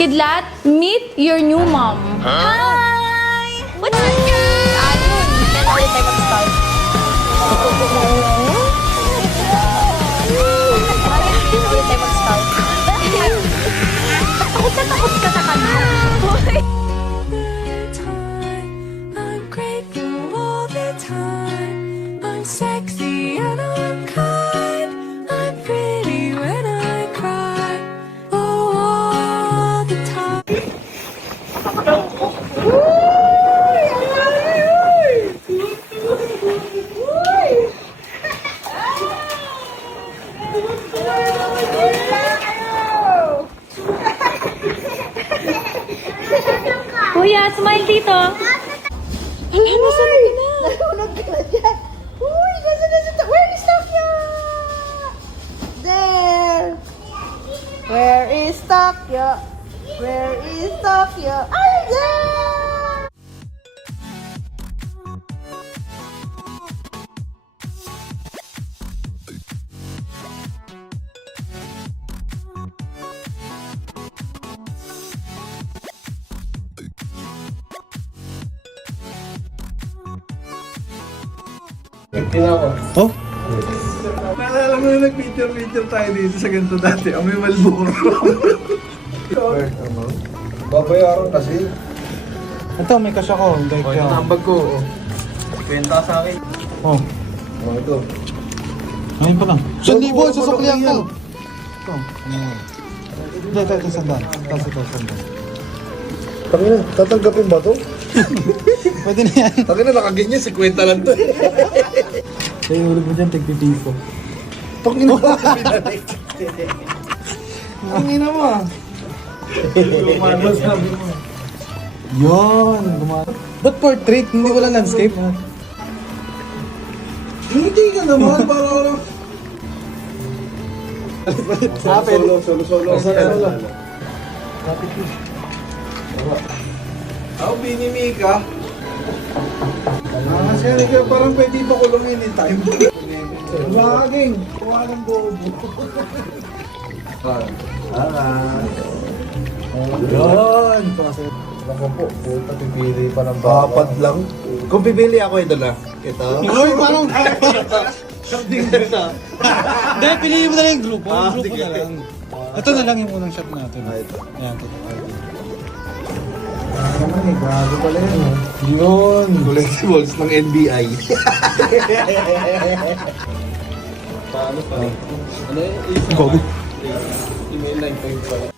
Kidlat, meet your new mom. Hi! What's up, girl? Ayun, kaya na ulit tayo mag-start. Takot ka sa kanya. I'm grateful all the time. I'm sexy and I'm kind. I'm pretty when I cry. Oh, all the time. Kuya, smile dito. Wala, nasa na ka na. Nahulog ka na dyan. Uy, nasa na siya. Where is Tokyo? There. Where is Tokyo? Where is Tokyo? Ay, there! Oh? Naalala mo na nag-picture tayo dito sa ganito dati. Amoy Malboro. Babayaran kasi. Ito, may cash ako. Hindi Ito na ang bag ko. Kwenta sa akin. Oh, Ito. ngayon pa lang. 1,000 sa suklihan ko. yan. Ito, ano yan? Ito, sandaan. Tapos ito, sandaan. Tangina, tatanggapin ba to? Pwede na yan. Tangina, nakaganyan. 50 lang to. Kaya ulit mo dyan, tigpipiso. Tangina mo. Tangina mo ah. Lumalas sabi mo. Yun, gumana. Ba't portrait? Hindi wala landscape. Hindi ka naman. Para wala. Solo. Ako, binimi ka. Kasi ka parang pwede pa kulong anytime. Waging. Walang bobo. Yun. Ako po, puta pipili pa ng apat lang. Kung pipili ako ito na. Ito. Uy, parang... Hindi, piliin mo na lang yung grupo. Yung grupo sige. na lang. Ito na lang yung unang shot natin. Ito. Ayan, ito. Naman eh, gago pala yun. Yun. Collectibles ng NBI. Paano pa? Ano yun? Gogo. Email 9.5.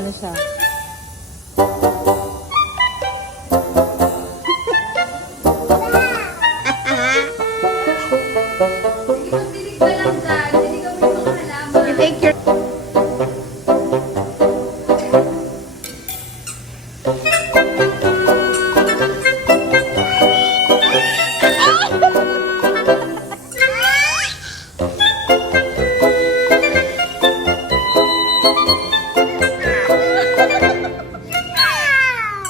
Ano siya? I-take your...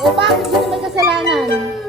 O bakit sino may kasalanan?